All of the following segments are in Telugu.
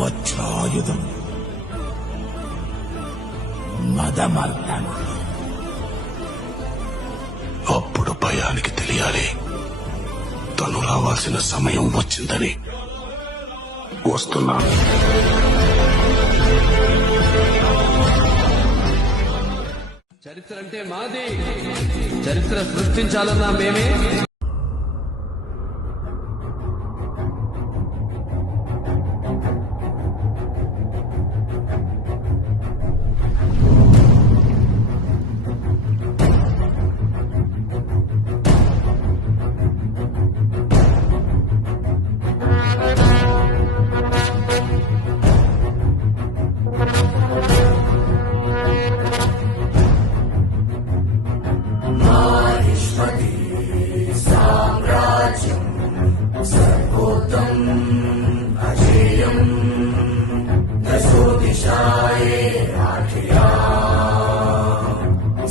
వజ్రాయుధం మదమర్దనుడు. అప్పుడు భయానికి తెలియాలి తను రావాల్సిన సమయం వచ్చిందని. వస్తున్నాను. చరిత్ర అంటే మాది, చరిత్ర సృష్టించాలన్నా మేమే.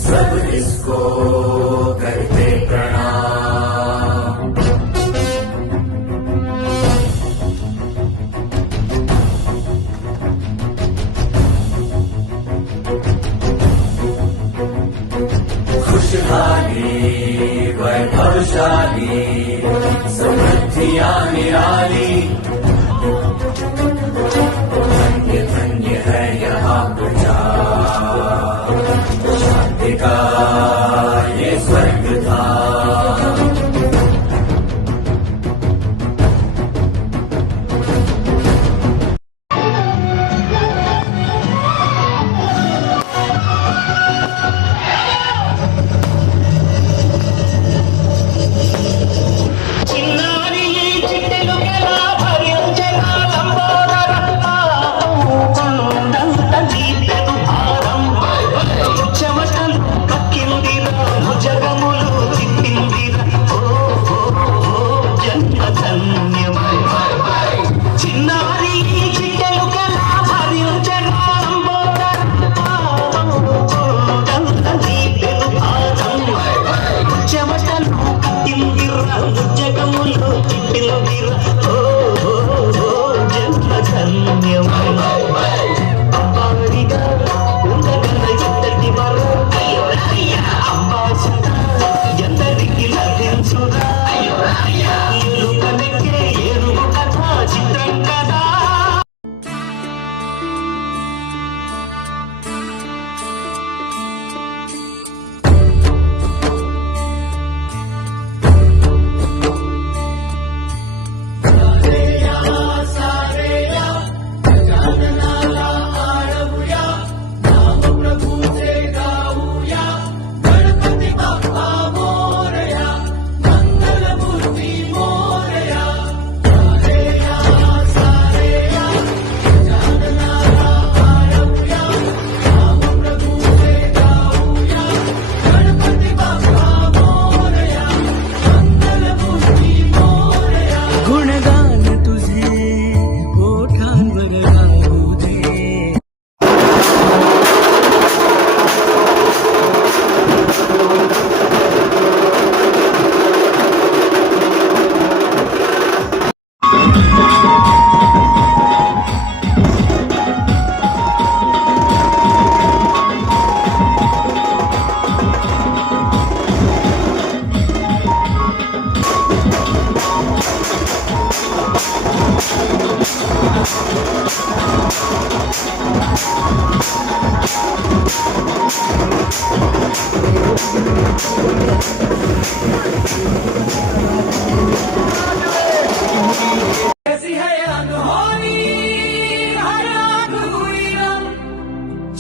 सब इसको करते प्रणाम। खुशहाली वैभवशाली समृद्धियां निराली, धन्य धन्य है यहाँ प्रजा, शांति का ये स्वर्ग था।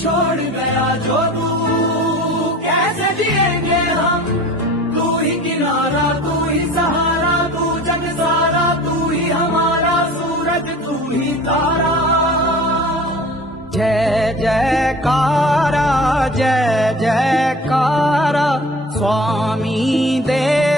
छोड़ गया जो तू कैसे जिएंगे हम, तू ही किनारा तू ही सहारा, तू जग सारा तू ही हमारा सूरज तू ही तारा। जय जयकारा जय जयकारा स्वामी देव।